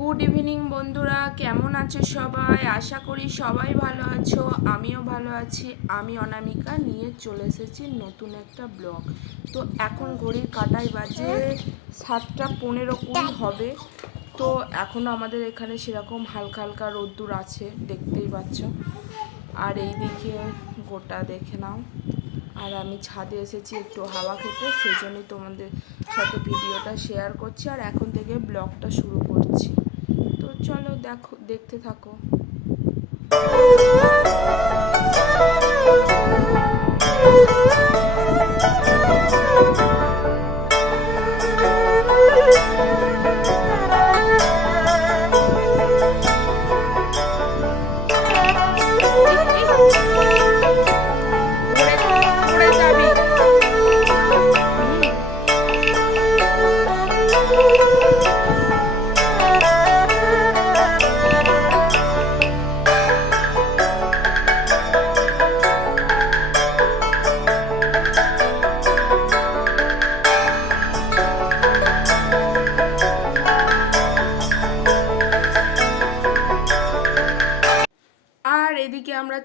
Good evening বন্ধুরা। কেমন আছো সবাই? আশা করি সবাই ভালো আছো। আমিও ভালো আছি। আমি অনামিকা। নিয়ে চলে এসেছি নতুন একটা ব্লগ। তো এখন ঘড়ির কাটাই বাজে সাতটা পনেরো কুড়ি হবে। তো এখনও আমাদের এখানে সেরকম হালকা হালকা রোদ্দুর আছে, দেখতেই পাচ্ছ। আর এই দিকে গোটা দেখে নাও। আর আমি ছাদে এসেছি একটু হাওয়া খেতে, সেই জন্যই তোমাদের সাথে ভিডিওটা শেয়ার করছি। আর এখন থেকে ব্লগটা শুরু করছি। চলো দেখো দেখতে থাকো।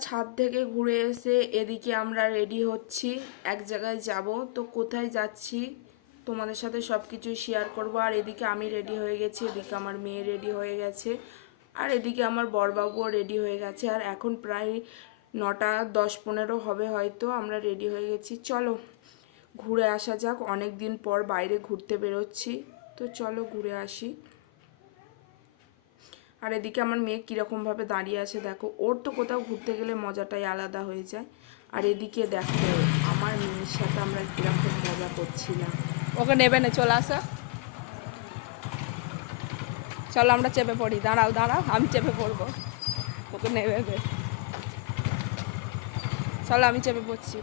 ছাদ থেকে ঘুরে এসে এদিকে আমরা রেডি হচ্ছি। এক জায়গায় যাব। তো কোথায় যাচ্ছি? তোমাদের সাথে সব কিছু শেয়ার করব। আর এদিকে আমি রেডি হয়ে গেছি। এদিকে আমার মেয়ে রেডি হয়ে গেছে। আর এদিকে আমার বরবাবুও রেডি হয়ে গেছে। আর এখন প্রায় নটা দশ পনেরো হবে হয়তো। আমরা রেডি হয়ে গেছি। চলো, ঘুরে আসা যাক। অনেক দিন পর বাইরে ঘুরতে বেরোচ্ছি। তো চলো ঘুরে আসি। আর এদিকে আমার মেয়ে কীরকমভাবে দাঁড়িয়ে আছে দেখো। ওর তো কোথাও ঘুরতে গেলে মজাটাই আলাদা হয়ে যায়। আর এদিকে দেখো, আমার মেয়ের সাথে আমরা কীরকম মজা করছিলাম। ওকে নেবে না, চলে আসো। চলো আমরা চেপে পড়ি। দাঁড়াও দাঁড়াও, আমি চেপে পড়ব। ওকে নেবে চলো, আমি চেপে পড়ছি।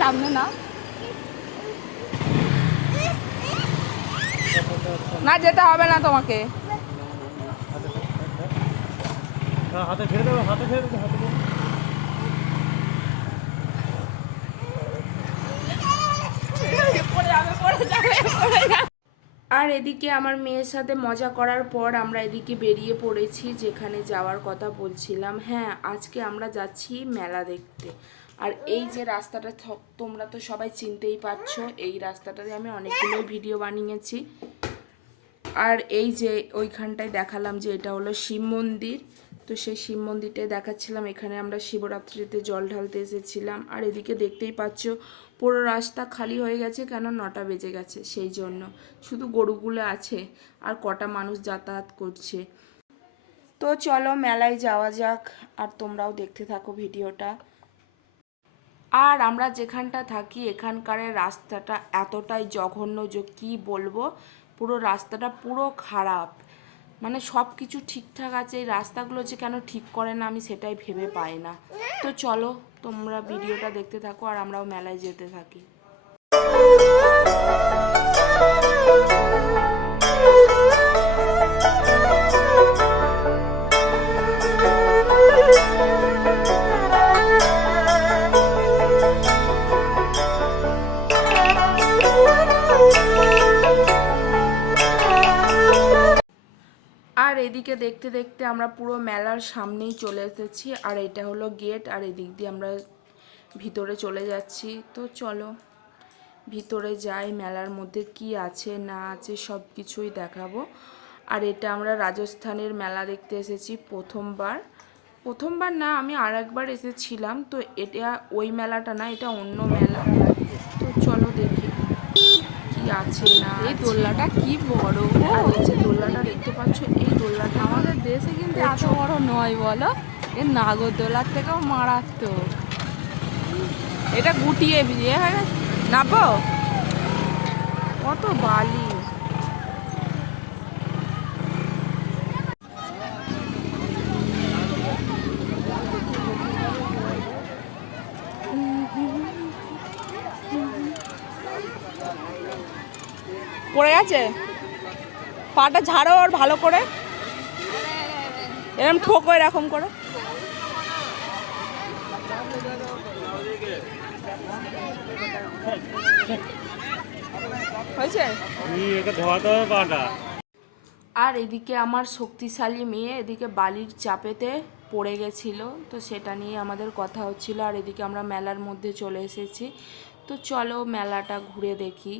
সামনে না না যেতে হবে না তোমাকে। হাতে ছেড়ে দেবো হাতে ছেড়ে দেবো হাতে আর এদিকে আমার মেয়ের সাথে মজা করার পর আমরা এদিকে বেরিয়ে পড়েছি যেখানে যাওয়ার কথা বলছিলাম। হ্যাঁ আজকে আমরা যাচ্ছি মেলা দেখতে। আর এই যে রাস্তাটা তোমরা তো সবাই চিনতেই পারছ এই রাস্তাটাতে আমি অনেকগুলোই ভিডিও বানিয়েছি। আর এই যে ওইখানটায় দেখালাম যে এটা হলো শিব মন্দির, তো সেই শিব মন্দিরটাই দেখাচ্ছিলাম। এখানে আমরা শিবরাত্রিতে জল ঢালতে এসেছিলাম। আর এদিকে দেখতেই পাচ্ছ, পুরো রাস্তা খালি হয়ে গেছে, কেন নটা বেজে গেছে সেই জন্য। শুধু গরুগুলো আছে আর কটা মানুষ যাতায়াত করছে। তো চলো, মেলায় যাওয়া যাক, আর তোমরাও দেখতে থাকো ভিডিওটা। আর আমরা যেখানটা থাকি, এখানকার রাস্তাটা এতটাই জঘন্য যে কী বলব? পুরো রাস্তাটা পুরো খারাপ। মানে সব কিছু ঠিকঠাক আছে, এই রাস্তাগুলো যে কেন ঠিক করে না আমি সেটাই ভেবে পাই না। তো চলো, তোমরা ভিডিওটা দেখতে থাকো আর আমরাও মেলায় যেতে থাকি। এদিকে দেখতে দেখতে আমরা পুরো মেলার সামনেই চলে এসেছি, আর এটা হলো গেট, আর এদিক দিয়ে আমরা ভিতরে চলে যাচ্ছি। তো চলো, ভিতরে যাই, মেলার মধ্যে কি আছে, না আছে সব কিছুই দেখাবো। আর এটা আমরা রাজস্থানের মেলা দেখতে এসেছি প্রথমবার। প্রথমবার না, আমি আর একবার এসেছিলাম, তো এটা ওই মেলাটা না, এটা অন্য মেলা। আছে না। এই। দোলনাটা কি বড় গো। যে দোলনাটা দেখতে পাচ্ছ এই দোলনাটা আমাদের দেশে কিন্তু এত বড় নয় বলো। এ নাগরদোলার থেকেও মারাত্মক। এটা গুটিয়ে বিয়ে হয়ে না নাবো। কত বালি। পড়ে গেছে? পাটা ঝাড়ো আর ভালো করে। এরকম ঠোকো এরকম করে। হয়েছে? আর এদিকে আমার শক্তিশালী মেয়ে এদিকে বালির চাপেতে পড়ে গেছিল, তো সেটা নিয়ে আমাদের কথা হচ্ছিল। আর এদিকে আমরা মেলার মধ্যে চলে এসেছি। তো চলো মেলাটা ঘুরে দেখি।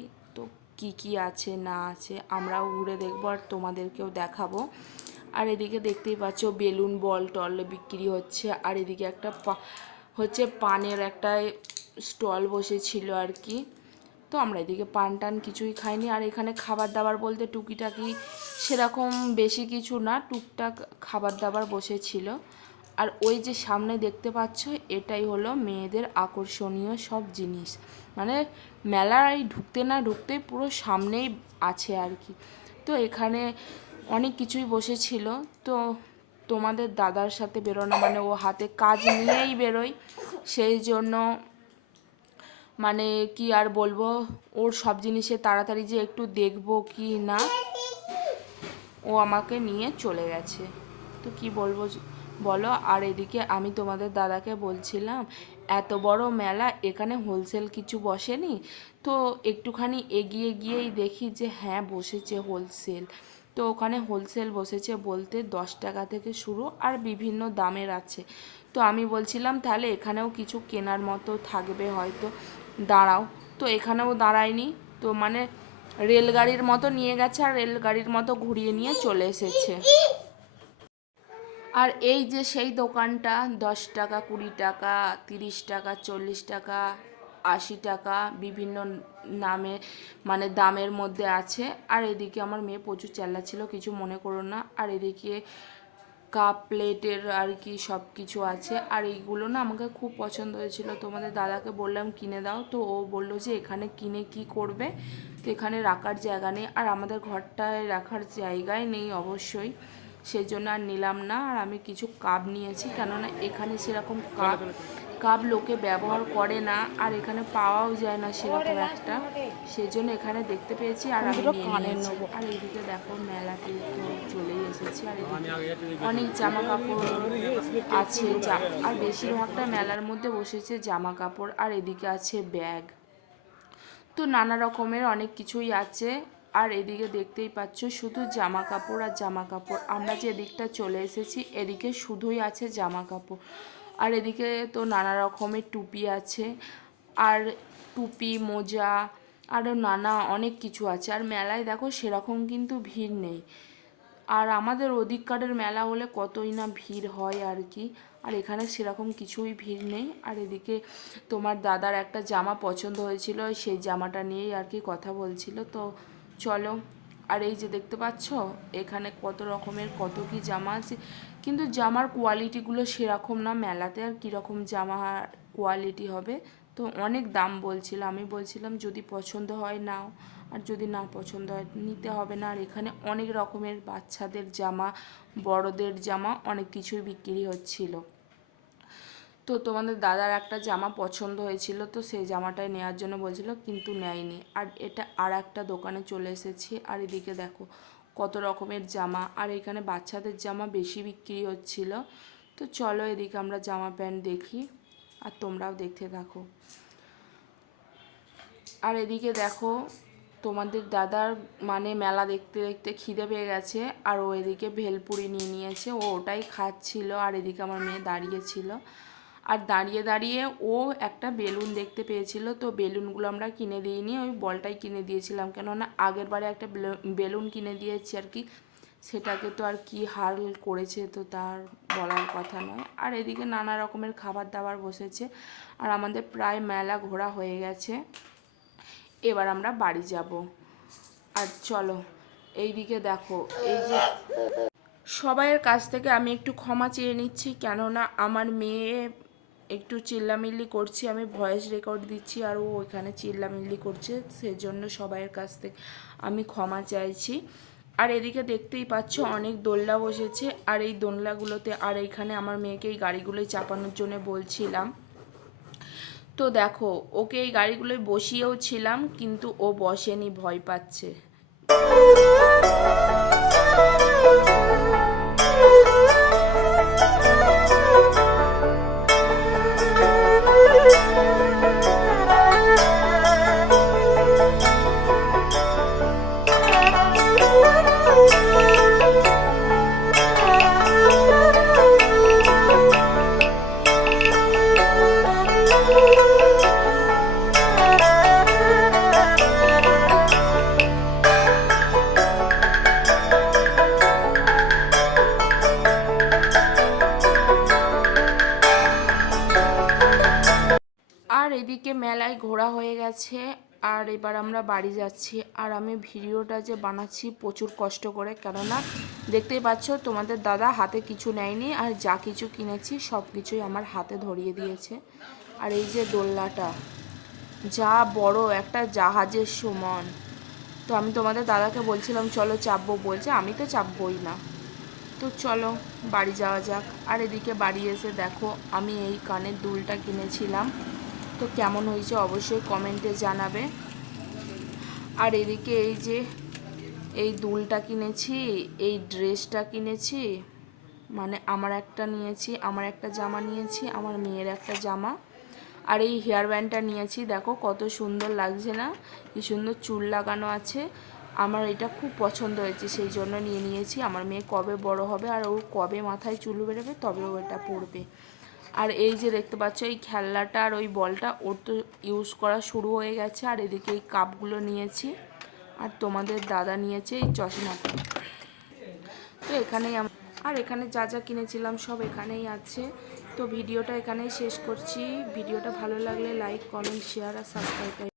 কি কি আছে, না আছে, আমরাও ঘুরে দেখব আর তোমাদেরকেও দেখাবো। আর এদিকে দেখতেই পাচ্ছ বেলুন বল টল বিক্রি হচ্ছে। আর এদিকে একটা হচ্ছে পানের একটা স্টল বসেছিল আর কি। তো আমরা এদিকে পান টান কিছুই খাইনি। আর এখানে খাবার দাবার বলতে টুকিটাকি সেরকম বেশি কিছু না, টুকটাক খাবার দাবার বসেছিল। আর ওই যে সামনে দেখতে পাচ্ছ, এটাই হলো মেয়েদের আকর্ষণীয় সব জিনিস। মানে মেলায় ঢুকতে না ঢুকতেই পুরো সামনেই আছে আর কি। তো এখানে অনেক কিছুই বসেছিল। তো তোমাদের দাদার সাথে বেরোনো মানে ও হাতে কাজ নিয়েই বেরোয়। সেই জন্য মানে কি আর বলব, ওর সব জিনিসে তাড়াতাড়ি যে একটু দেখব কি না, ও আমাকে নিয়ে চলে গেছে। তো কি বলব বলো, আর এদিকে আমি তোমাদের দাদাকে বলছিলাম, এত বড় মেলা, এখানে হোলসেল কিছু বসেনি? তো একটুখানি এগিয়ে গিয়েই দেখি যে হ্যাঁ বসেছে হোলসেল তো ওখানে হোলসেল বসেছে বলতে দশ টাকা থেকে শুরু, আর বিভিন্ন দামের আছে। তো আমি বলছিলাম, তাহলে এখানেও কিছু কেনার মতো থাকবে হয়তো। দাঁড়াও। তো এখানেও দাঁড়ায়নি। তো মানে রেলগাড়ির মতো নিয়ে গেছে, আর রেলগাড়ির মতো ঘুরিয়ে নিয়ে চলে এসেছে। আর এই যে সেই দোকানটা, দশ টাকা, কুড়ি টাকা, তিরিশ টাকা, চল্লিশ টাকা, আশি টাকা, বিভিন্ন নামে মানে দামের মধ্যে আছে। আর এদিকে আমার মেয়ে প্রচুর চেল্লাচ্ছিল, কিছু মনে করো না। আর এদিকে কাপ প্লেটের আর কি সব কিছু আছে। আর এইগুলো না আমাকে খুব পছন্দ হয়েছিল। তোমাদের দাদাকে বললাম, কিনে দাও। তো ও বলল যে, এখানে কিনে কি করবে? তো এখানে রাখার জায়গা নেই। আর আমাদের ঘরটায় রাখার জায়গায় নেই অবশ্যই। সেই জন্য আর নিলাম না, আর আমি কিছু কাপ নিয়েছি, কেননা এখানে সেরকম কাপ কাপ লোকে ব্যবহার করে না, আর এখানে পাওয়াও যায় না সেরকম একটা সেই জন্য এখানে দেখতে পেয়েছি, আর আমি নিয়েছি। আর এইদিকে দেখো মেলাতে তো চলেই এসেছি, আর এদিকে অনেক জামা কাপড় আছে আর বেশিরভাগটা মেলার মধ্যে বসেছে জামা কাপড় আর এদিকে আছে ব্যাগ তো নানা রকমের অনেক কিছুই আছে আর এদিকে দেখতেই পাচ্ছ শুধু জামা কাপড় আর জামা কাপড় আমরা যে এদিকটা চলে এসেছি, এদিকে শুধুই আছে জামা কাপড় আর এদিকে তো নানা রকমের টুপি আছে, আর টুপি, মোজা আরও নানা অনেক কিছু আছে। আর মেলায় দেখো সেরকম কিন্তু ভিড় নেই। আর আমাদের ওদিককারের মেলা হলে কতই না ভিড় হয় আর কি। আর এখানে সেরকম কিছুই ভিড় নেই। আর এদিকে তোমার দাদার একটা জামা পছন্দ হয়েছিল, সেই জামাটা নিয়েই আর কি কথা বলছিল। তো চলো। আর এই যে দেখতে পাচ্ছ, এখানে কত রকমের, কত কি জামা আছে। কিন্তু জামার কোয়ালিটিগুলো সেরকম না। মেলাতে আর কীরকম জামা কোয়ালিটি হবে? তো অনেক দাম বলছিল। আমি বলছিলাম, যদি পছন্দ হয়, নাও। আর যদি না পছন্দ হয়, নিতে হবে না। আর এখানে অনেক রকমের বাচ্চাদের জামা, বড়দের জামা, অনেক কিছুই বিক্রি হচ্ছিল। তো তোমাদের দাদার একটা জামা পছন্দ হয়েছিল, তো সেই জামাটাই নেওয়ার জন্য বলছিল, কিন্তু নেয়নি। আর এটা আর একটা দোকানে চলে এসেছি, আর এদিকে দেখো কত রকমের জামা। আর এখানে বাচ্চাদের জামা বেশি বিক্রি হচ্ছিল। তো চলো এদিকে আমরা জামা প্যান্ট দেখি, আর তোমরাও দেখতে থাকো। আর এদিকে দেখো তোমাদের দাদার মানে মেলা দেখতে দেখতে খিদে পেয়ে গেছে, আর ও এদিকে ভেলপুরি নিয়ে নিয়েছে, ও ওটাই খাচ্ছিল, আর এদিকে আমার মেয়ে দাঁড়িয়েছিল আর দাঁড়িয়ে দাঁড়িয়ে ও একটা বেলুন দেখতে পেয়েছিল, তো বেলুনগুলো আমরা কিনে দিইনি, ওই বলটাই কিনে দিয়েছিলাম। কেননা আগের বারে একটা বেলু- বেলুন কিনে দিয়েছি আর কি, সেটাকে তো আর কি হাল করেছে তো তার বলার কথা নয়। আর এদিকে নানা রকমের খাবার দাবার বসেছে, আর আমাদের প্রায় মেলা ঘোরা হয়ে গেছে। এবার আমরা বাড়ি যাব। আর চলো, এইদিকে দেখো, এই যে সবাইয়ের কাছ থেকে আমি একটু ক্ষমা চেয়ে নিচ্ছি, কেননা আমার মেয়ে একটু চিল্লামিল্লি করছি, আমি ভয়েস রেকর্ড দিচ্ছি আর ও ওইখানে চিল্লামিল্লি করছে, সেজন্য সবাইয়ের কাছ থেকে আমি ক্ষমা চাইছি। আর এদিকে দেখতেই পাচ্ছ অনেক দোলনা বসেছে, আর এই দোলনাগুলোতে আর এইখানে আমার মেয়েকে এই গাড়িগুলোয় চাপানোর জন্য বলছিলাম। তো দেখো, ওকে এই গাড়িগুলোয় বসিয়েও ছিলাম, কিন্তু ও বসেনি, ভয় পাচ্ছে। গেছে আর এবার আমরা বাড়ি যাচ্ছি। আর আমি ভিডিওটা যে বানাচ্ছি, প্রচুর কষ্ট করে। কেননা, দেখতেই পাচ্ছ, তোমাদের দাদা হাতে কিছু নেয়নি, আর যা কিছু কিনেছি, সব কিছুই আমার হাতে ধরিয়ে দিয়েছে। আর এই যে দোলনাটা, যা বড় একটা জাহাজের সমান। তো আমি তোমাদের দাদাকে বলছিলাম, চলো চাপবো, বলছে, আমি তো চাপবই না। তো চলো, বাড়ি যাওয়া যাক। আর এদিকে বাড়ি এসে দেখো, আমি এই কানের দুলটা কিনেছিলাম। তো কেমন হয়েছে অবশ্যই কমেন্টে জানাবে। আর এদিকে এই যে, এই দুলটা কিনেছি, এই ড্রেসটা কিনেছি মানে আমার একটা নিয়েছি, আমার একটা জামা নিয়েছি, আমার মেয়ের একটা জামা। আর এই হেয়ার ব্যান্ডটা নিয়েছি, দেখো কত সুন্দর লাগছে না, কি সুন্দর চুল লাগানো আছে। আমার এটা খুব পছন্দ হয়েছে, সেই জন্য নিয়ে নিয়েছি। আমার মেয়ে কবে বড় হবে, আর ওর কবে মাথায় চুল বেরোবে, তবে ও এটা পরবে। আর এই যে দেখতে পাচ্ছ, এই খেলনাটা আর ওই বলটা ওর তো ইউজ করা শুরু হয়ে গেছে। আর এদিকে এই কাপগুলো নিয়েছি। আর তোমাদের দাদা নিয়েছে এই চশমাটা তো এখানেই আর এখানে যা যা কিনেছিলাম সব এখানেই আছে। তো ভিডিওটা এখানেই শেষ করছি। ভিডিওটা ভালো লাগলে লাইক কমেন্ট শেয়ার আর সাবস্ক্রাইব